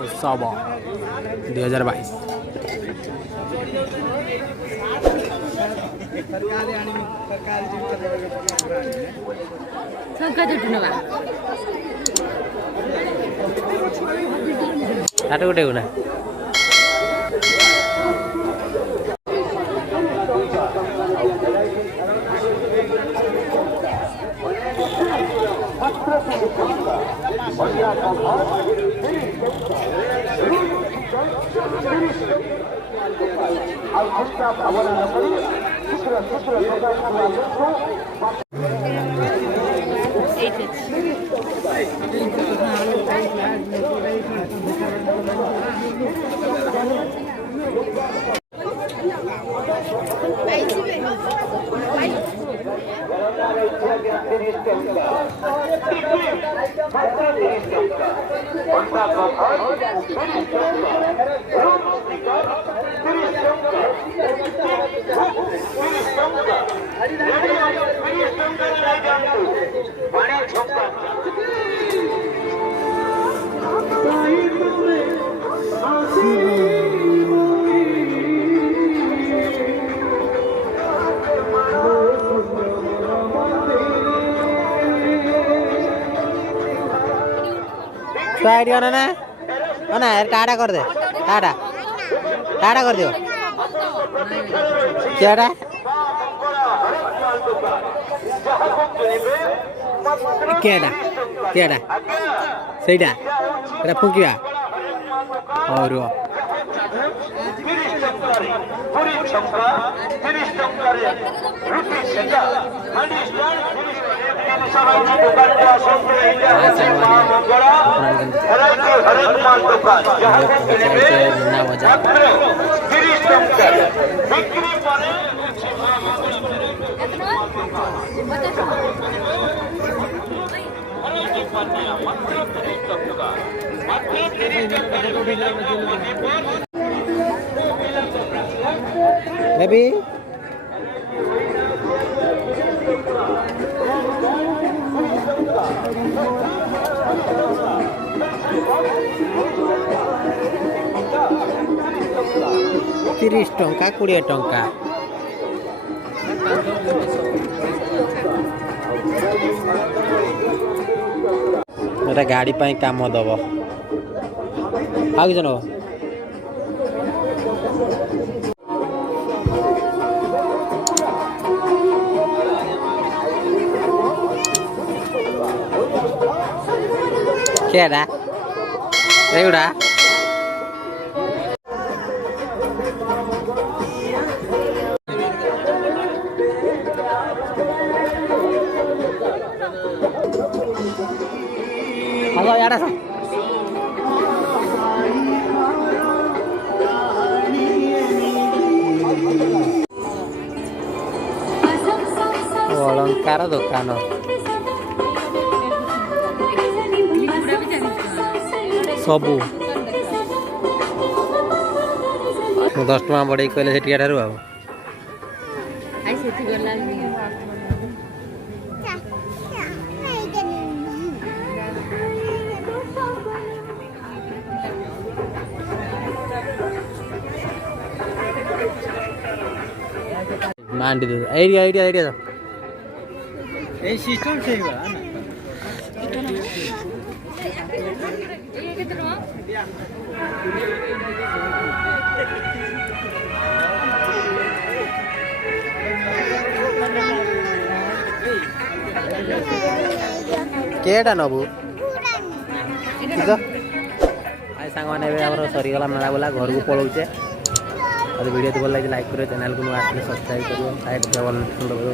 उत्सव 2022 आटे गोटे गुना आइडिया ना ना टाटा कर दे टाटा टाटा कर दियो क्या केटा केटा सहीटा एटा फुकिया और Baby तीस टंका 20 टंका एटा गाड़ी पाई काम दब आगे जन क्या एगुड़ा हेलो यार अलंकार दुकान सबू 10 टका बढ़े कहले से ठार आ मांडी दे आइडिया आइडिया आइडिया ए सिस्टम सही बा ना केटा नबू आई सांग माने हमर सरी गला मेला बोला घर को पळौचे और वीडियो तो भल लगे लाइक करो चैनल को आसले सब्सक्राइब करो साइड पे बल सुन करो।